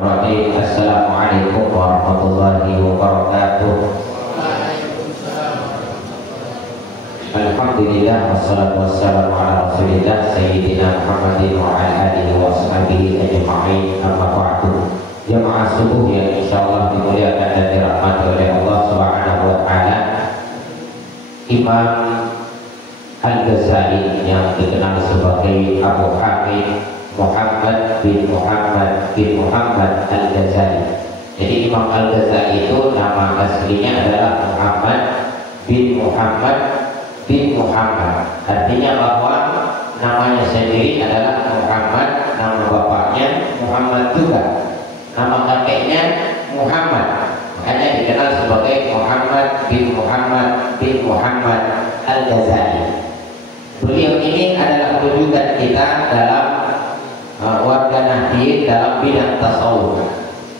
Assalamualaikum warahmatullahi wabarakatuh. Alhamdulillah wassalatu wassalamu ala rasulillah sayyidina Muhammadin wa ala alihi wa sahbihi ajma'in, amma ba'du. Jamaah subuh yang insyaallah dimuliakan dan dirahmati oleh Allah Subhanahu wa taala. Imam Al-Ghazali yang dikenal sebagai Abu Hamid Muhammad bin Muhammad Al-Ghazali. Jadi Imam Al-Ghazali itu nama aslinya adalah Muhammad bin Muhammad. Artinya bahwa namanya sendiri adalah Muhammad, nama bapaknya Muhammad juga, nama kakeknya Muhammad. Makanya dikenal sebagai Muhammad bin Muhammad Al-Ghazali. Beliau ini adalah rujukan kita dalam warga Nahdien dalam bidang tasawuf.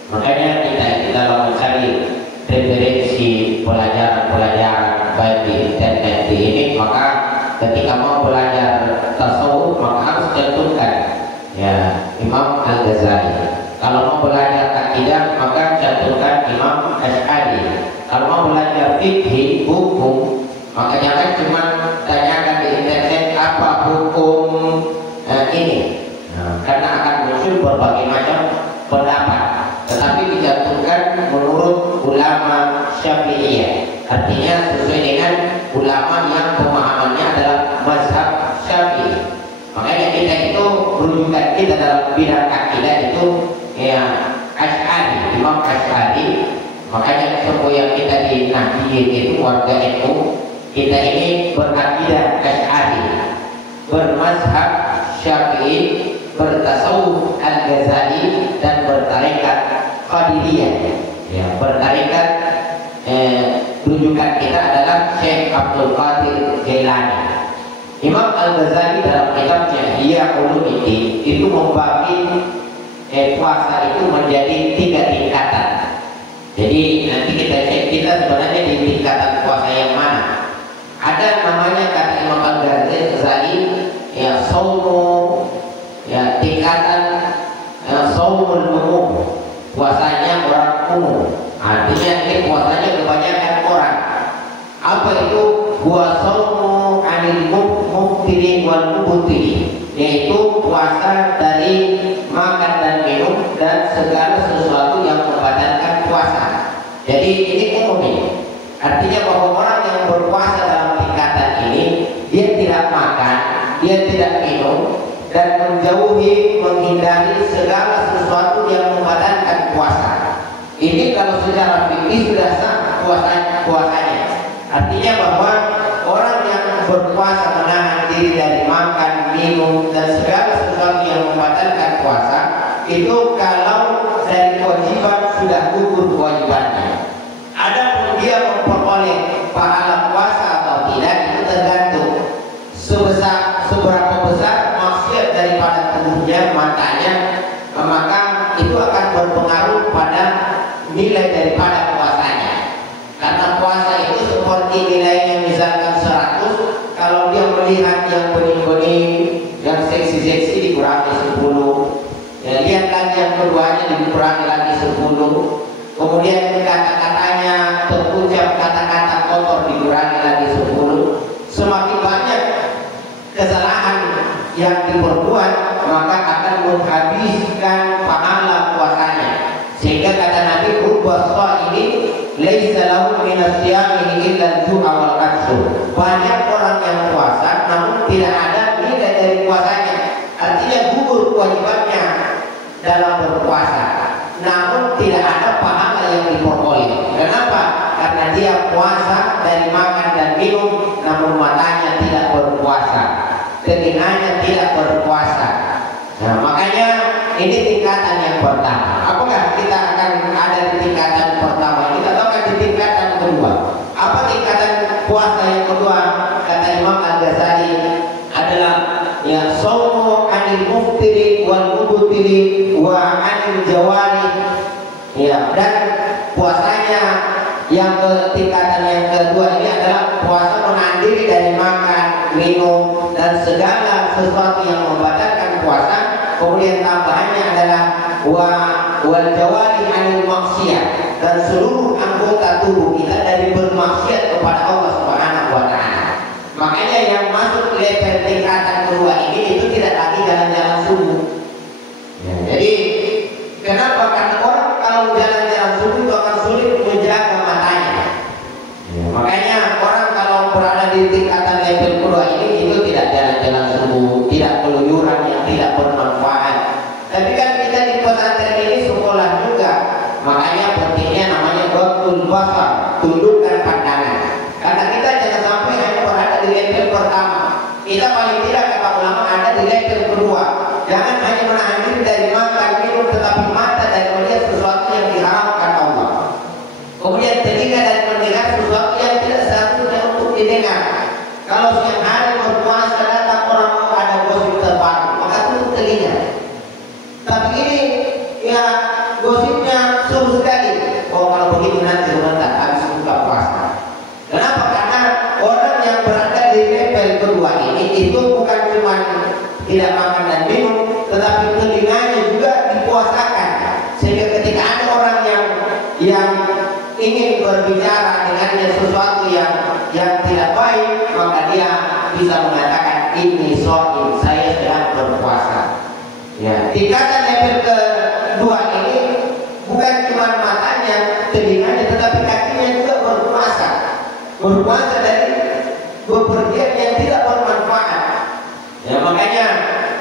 Makanya kita dalam mencari referensi pelajaran baik di internet ini, maka ketika mau belajar tasawuf maka harus cantumkan ya Imam Al-Ghazali. Kalau mau belajar akidah maka cantumkan Imam Asy'ari. Kalau mau belajar fikih hukum maka jangan cuma tanyakan di internet apa hukum ini. Karena akan muncul berbagai macam pendapat, tetapi dicantumkan menurut ulama Syafi'iyah. Artinya sesuai dengan ulama yang pemahamannya adalah mazhab Syafi'i. Makanya kita itu rujukan kita dalam bidang akidah itu ya Asy'ari, Imam Asy'ari. Makanya supaya kita di Nahdien itu warga NU, kita ini berakidah Asy'ari, bermazhab Syafi'i, bertasawuf Al-Ghazali, dan bertarekat Qadiriyah. Ya, bertarekat rujukan kita adalah Syekh Abdul Qadir Jailani. Imam Al-Ghazali dalam kitabnya Ihya Ulumuddin itu membagi puasa itu menjadi 3 tingkatan. Jadi nanti kita cek kita sebenarnya di tingkatan puasa yang mana. Ada namanya kata Imam Al-Ghazali ya saumu, ya tingkatan saumul umum, puasanya orang umum. Artinya ini puasanya kebanyakan orang. Apa itu? Puasaumu anil muftiri wal mubtiri, yaitu puasa dari makan dan minum dan segala sesuatu yang membatalkan puasa. Jadi ini umum. Artinya bahwa orang yang berpuasa dalam tingkatan ini dia tidak makan, dia tidak minum, dan menghindari segala sesuatu yang membatalkan puasa. Ini kalau secara fikih sudah sah puasanya. Artinya bahwa orang yang berpuasa menahan diri dari makan, minum, dan segala sesuatu yang membatalkan puasa, itu kalau dari kewajiban sudah gugur kewajibannya. Adapun dia memperoleh pahala puasa atau tidak itu tergantung seberapa besar maksiat daripada tubuhnya, matanya, maka itu akan berpengaruh pada nilai daripada puasanya. Karena puasa itu seperti nilainya misalkan 100, kalau dia melihat yang bening-bening, yang seksi-seksi dikurangi 10, ya, lihat lagi yang keduanya dikurangi lagi 10, kemudian kata-katanya terucap kata-kata kotor dikurangi lagi 10. Semakin banyak kesalahan yang diperbuat maka akan menghabiskan pahala puasanya. Sehingga kata Nabi, rubba sha'imin laisa lahu min as-siyamihi illa al-ju'a wal 'atshu. Banyak orang yang puasa namun tidak ada nilai dari puasanya. Artinya gugur kewajibannya dalam berpuasa, namun tidak ada pahala yang diperoleh. Kenapa? Karena dia puasa dari makan dan minum, namun matanya tidak berpuasa, telinganya tidak berpuasa. Nah, makanya ini tingkatan yang pertama. Apakah kita akan ada di tingkatan pertama ini atau di tingkatan kedua? Apa tingkatan puasa yang kedua? Kata Imam Al-Ghazali adalah ya saumu anil muftiri wal mubtiri wa anil jawari. Ya, dan puasanya yang tingkatan yang kedua ini adalah puasa menahan diri dari makan, minum, dan segala sesuatu yang membatalkan puasa. Kemudian tambahannya adalah wa wal jawari anil maksiat, dan seluruh anggota tubuh kita dari bermaksiat kepada Allah Subhanahu wa taala. Makanya yang masuk level tingkatan kedua ini itu tidak lagi jalan-jalan sunyi. Ya, jadi kenapa? Karena orang kalau jalan-jalan sunyi itu akan sulit menjaga matanya. Ya, makanya orang kalau berada di tingkatan level kedua ini itu tidak jalan-jalan sunyi, tidak keluyuran yang tidak bermanfaat. Tapi kan kita di pesantren ini sekolah juga, makanya pentingnya namanya ghaddul basar, tundukkan pandangan. Karena kita jangan sampai hanya berada di level pertama. Kita paling tidak kata ulama ada di level kedua. Jangan hanya menahan diri dari makan minum, tetapi mata dari melihat sesuatu yang diharamkan Allah. Kemudian telinga dari mendengar sesuatu yang tidak seharusnya untuk didengar. Kalau siang hari berpuasa datang orang ada gosip terbaru, maka tutup telinga. Tapi ini ya gosipnya suruh sekali. Oh kalau begitu nanti sebentar habis buka puasa. Kenapa? Karena orang yang berada di level kedua ini itu bukan cuma tidak makan dan minum, tetapi telinganya juga dipuasakan. Sehingga ketika ada orang yang ingin berbicara dengannya sesuatu yang tidak baik, maka dia bisa mengatakan ini shaim, saya sedang berpuasa. Ya, tingkatan level kedua ini bukan cuma matanya, telinganya, tetapi kakinya juga berpuasa. Berpuasa dari bepergian yang tidak bermanfaat. Ya, makanya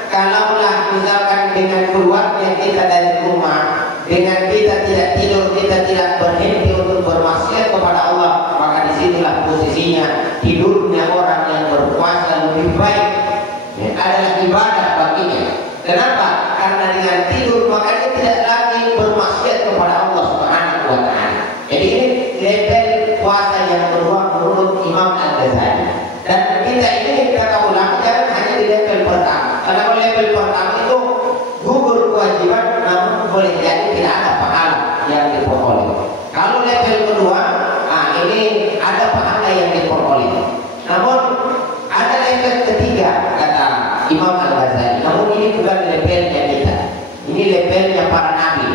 kalaulah misalkan dengan keluarnya kita dari rumah, dengan kita tidak tidur, kita tidak berhenti untuk bermaksiat kepada Allah, maka disinilah posisinya tidurnya orang yang berpuasa lebih baik. Ya, adalah ibadah baginya. Kenapa? Karena dengan tidur maka dia tidak lagi bermaksiat kepada Allah Subhanahu wa taala. Jadi ini level puasa yang kedua menurut Imam Al-Ghazali. Dan kita ini kata ulama jangan hanya di level pertama. Karena kalau level pertama itu gugur kewajiban, namun boleh jadi tidak ada pahala yang diperoleh. Kalau level kedua, ini ada pahala yang diperoleh. Namun ada level ketiga kata Imam Al-Ghazali. Namun ini bukan levelnya kita. Ini levelnya para nabi.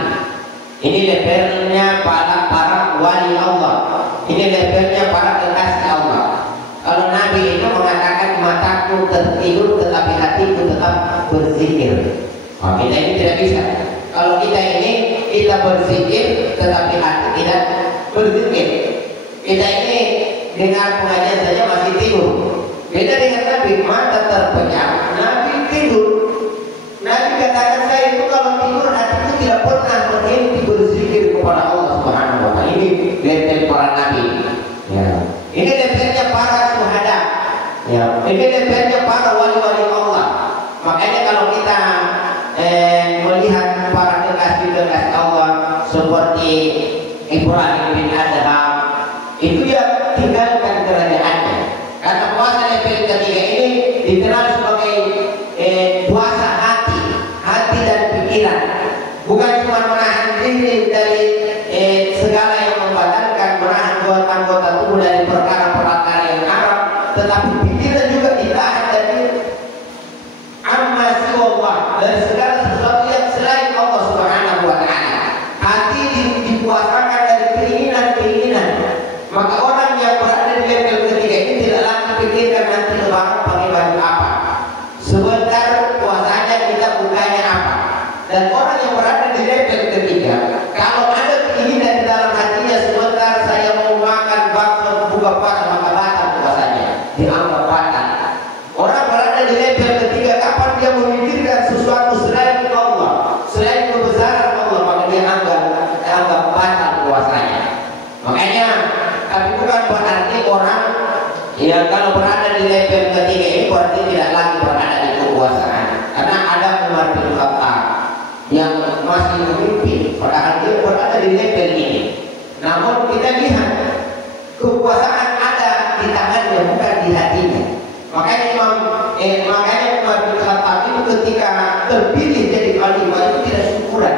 Ini levelnya para wali Allah. Ini levelnya para kekasih Allah. Kalau Nabi itu mengatakan mataku tertidur tetapi hatiku tetap berzikir. Kita ini tidak bisa. Kalau kita ini kita berzikir tetapi hati tidak berzikir. Kita ini dengar pengajian saja masih tidur. Beda dengan Nabi, mata terpejam, Nabi tidur. Nabi katakan saya itu kalau tidur hatiku tidak pernah berhenti berzikir kepada Allah Subhanahu wa taala. Ini level para nabi. Ya. Ini levelnya para syuhada. Ya. Ini levelnya para wali-wali Allah. Makanya kalau kita melihat para kekasih-kekasih Allah seperti Ibrahim bin Adham, itu ya tinggalkan kerajaannya. Karena puasa level ketiga ini dikenal sebagai puasa hati dan pikiran. Bukan cuma menahan diri dari segala yang membatalkan, menahan anggota tubuh dari perkara-perkara yang haram, tetapi pikiran juga ditahan dari amma siwallah, dari segala sesuatu yang selain Allah Subhanahu wa taala. Hati dipuasakan dari keinginan-keinginan. Maka orang yang berada di level ketiga ini tidak lagi pikirkan nanti lebaran pakai baju apa, sebentar puasanya kita bukanya apa. Dan orang yang berada di level ketiga, kalau ada keinginan di dalam hatinya sebentar saya mau makan bakso buka puasa, maka batal puasanya, dianggap batal. Orang berada di level ketiga, kapan dia memikirkan sesuatu selain Allah, selain kebesaran Allah, maka dia anggap batal puasanya. Makanya tapi bukan berarti orang yang kalau berada di level ketiga ini berarti tidak lagi berada di kekuasaan. Karena ada Umar bin Khattab yang masih memimpin, padahal dia berada di level ini. Namun kita lihat kekuasaan ada di tangannya, bukan di hatinya. Makanya Umar bin Khattab itu ketika terpilih jadi khalifah itu tidak syukuran.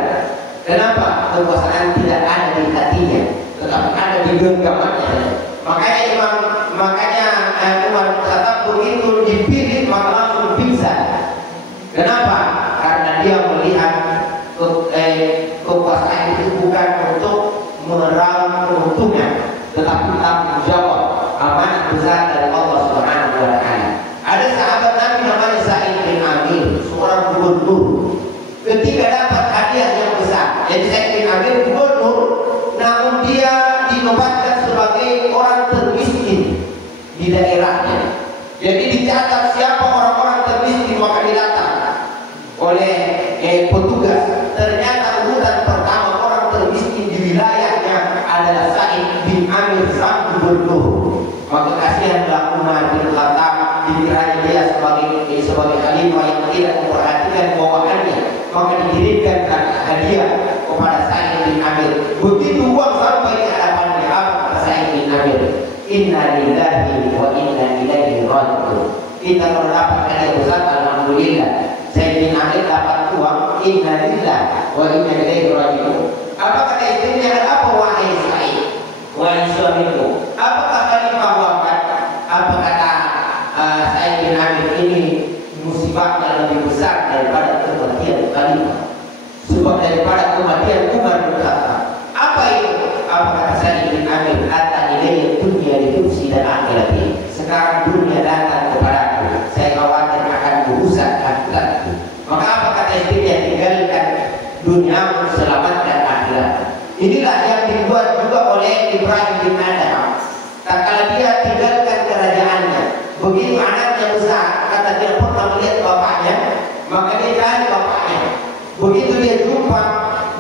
Kenapa? Kekuasaan tidak ada di hatinya, tetapi ada di genggamannya. Makanya Umar bin Khattab begitu dipilih maka langsung pingsan. Kenapa? Karena dia melihat kekuasaan Jadi Sa'id bin Amir gubernur, namun dia dinobatkan sebagai orang termiskin di daerahnya. Jadi dicatat siapa orang-orang termiskin maka didatang oleh petugas. Ternyata urutan pertama orang termiskin di wilayahnya adalah Sa'id bin Amir sang gubernur. Maka kasihanlah Umar bin Khattab, dikiranya dia sebagai khalifah yang tidak memperhatikan bawahannya, maka dikirimkan hadiah kepada Sa'id bin Amir. Begitu uang sampai di hadapannya, apa Sa'id bin Amir? Inna lillahi wa inna ilaihi raji'un. Kita kalau dapat hadiah besar, alhamdulillah. Sa'id bin Amir dapat uang, inna lillahi wa inna ilaihi raji'un. Apa kata istrinya? Apa wahai Sa'id? Wahai suamiku, apakah khalifah wafat? Apa kata Sa'id bin Amir? Ini musibahnya lebih besar daripada kematian khalifah. Sebab daripada kematian Umar bin Khattab. Apa itu? Apa kata Sa'id bin Amir? Hatta ilayya dunia dikursi dan akhirat ini. Sekarang dunia datang kepadaku, saya khawatir akan merusak akhiratku. Maka apa kata istrinya? Tinggalkan dunia, selamatkan akhirat. Inilah yang dibuat juga oleh Ibrahim bin Adham. Tak kala dia tinggalkan kerajaannya, begitu anaknya besar, kata dia pernah melihat bapaknya, maka dia cari bapaknya. Begitu dia jumpa,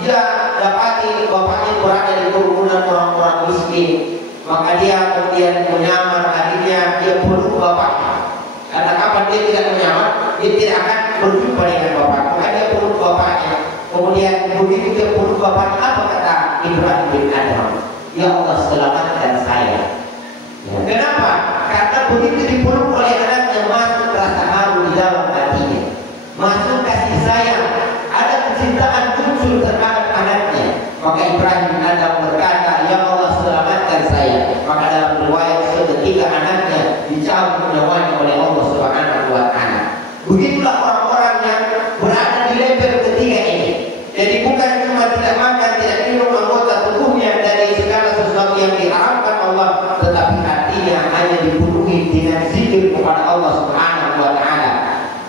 dia dapati bapaknya berada di kerumunan orang-orang miskin. Maka dia kemudian menyamar adiknya, dia peluk bapaknya. Karena kapan dia tidak menyamar, dia tidak akan berjumpa dengan bapak. Maka dia peluk bapaknya. Kemudian begitu dia peluk bapaknya, apa kata Ibrahim bin Adham? Ya Allah, selamatkan saya. Ya. Kenapa? Karena begitu dipeluk oleh anaknya, masuk rasa haru di dalam hatinya, masuk kasih sayang, ada kecintaan muncul terhadap anaknya. Maka Ibrahim bin Adham berkata, ya Allah, selamatkan saya. Maka dalam riwayat seketika anaknya dicabut nyawanya oleh Allah Subhanahu wa Ta'ala. Begitulah orang-orang yang berada di level ketiga ini. Jadi bukan cuma tidak makan, tidak minum anggota tubuhnya dari segala sesuatu yang diharamkan Allah, tetapi hatinya hanya dipenuhi dengan zikir kepada Allah Subhanahu wa Ta'ala.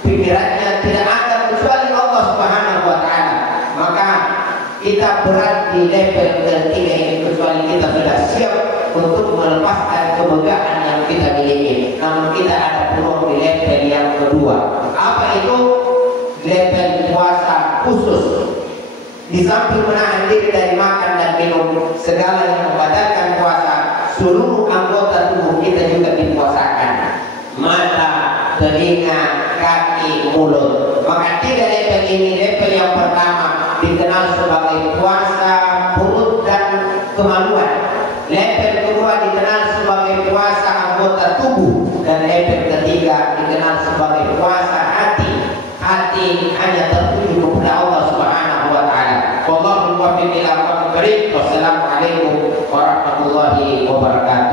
Pikirannya tidak ada kecuali Allah Subhanahu wa Ta'ala. Maka kita berat di level ketiga ini, kecuali kita sudah siap untuk melepaskan kemegahan yang kita miliki. Namun kita ada peluang di level yang kedua. Apa itu? Level puasa khusus. Di samping menahan diri dari makan dan minum, segala yang membatalkan puasa, seluruh anggota tubuh kita juga dipuasakan. Mata, telinga, kaki, mulut. Maka tiga level ini, level yang pertama dikenal sebagai puasa perut dan kemaluan. Level kedua dikenal sebagai puasa anggota tubuh, dan level ketiga dikenal sebagai puasa hati. Hati hanya tertuju kepada Allah Subhanahu wa Ta'ala. Wallahu muwaffiq ila aqwamit thoriq. Wassalamualaikum warahmatullahi wabarakatuh.